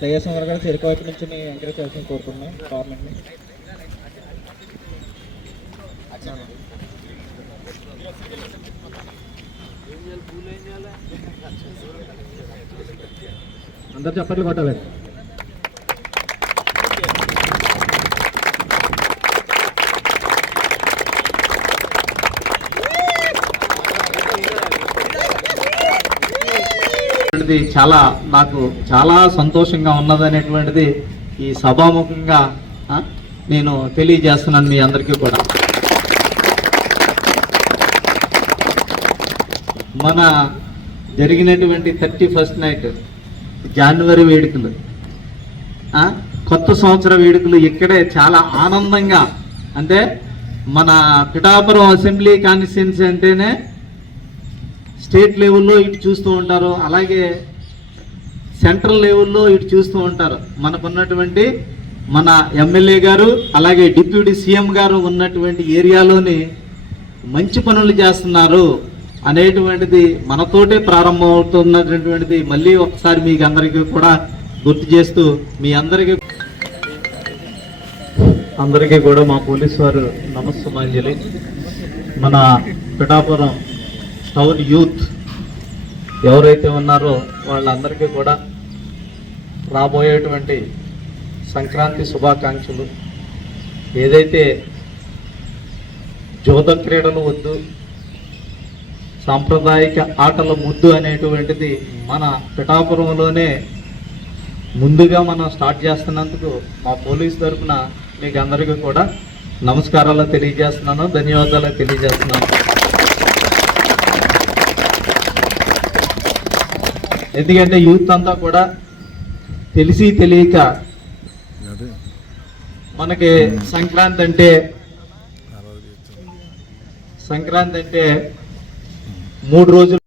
దయచేసి గారు చెరుకు వైపు నుంచి ఎంకరేజ్ చేయాల్సిన కోరుకుంటున్నాం గవర్నమెంట్ని. అందరు చప్పట్లు కొట్టాలి. చాలా నాకు చాలా సంతోషంగా ఉన్నదనేటువంటిది ఈ సభాముఖంగా నేను తెలియజేస్తున్నాను మీ అందరికీ కూడా. మన జరిగినటువంటి 31st నైట్ జనవరి వేడుకలు, కొత్త సంవత్సర వేడుకలు ఇక్కడే చాలా ఆనందంగా, అంటే మన పిఠాపురం అసెంబ్లీ కాన్స్టిట్యున్సీ అంటేనే స్టేట్ లెవెల్లో ఇటు చూస్తూ ఉంటారు, అలాగే సెంట్రల్ లెవెల్లో ఇటు చూస్తూ ఉంటారు. మనకున్నటువంటి మన ఎమ్మెల్యే గారు అలాగే డిప్యూటీ సీఎం గారు ఉన్నటువంటి ఏరియాలోని మంచి పనులు చేస్తున్నారు అనేటువంటిది మనతోటే ప్రారంభమవుతున్నటువంటిది మళ్ళీ ఒకసారి మీకు అందరికీ కూడా గుర్తు చేస్తూ మీ అందరికీ కూడా మా పోలీసు వారు నమస్సుమాంజలి. మన పిఠాపురం టౌన్ యూత్ ఎవరైతే ఉన్నారో వాళ్ళందరికీ కూడా రాబోయేటువంటి సంక్రాంతి శుభాకాంక్షలు. ఏదైతే జోద క్రీడలు వద్దు, సాంప్రదాయిక ఆటల ముద్దు అనేటువంటిది మన పిఠాపురంలోనే ముందుగా మనం స్టార్ట్ చేస్తున్నందుకు మా పోలీసు తరఫున మీకు అందరికీ కూడా నమస్కారాలు తెలియజేస్తున్నాను, ధన్యవాదాలు తెలియజేస్తున్నాను. ఎందుకంటే యూత్ అంతా కూడా తెలిసి తెలియక మనకి సంక్రాంతి అంటే 3 రోజులు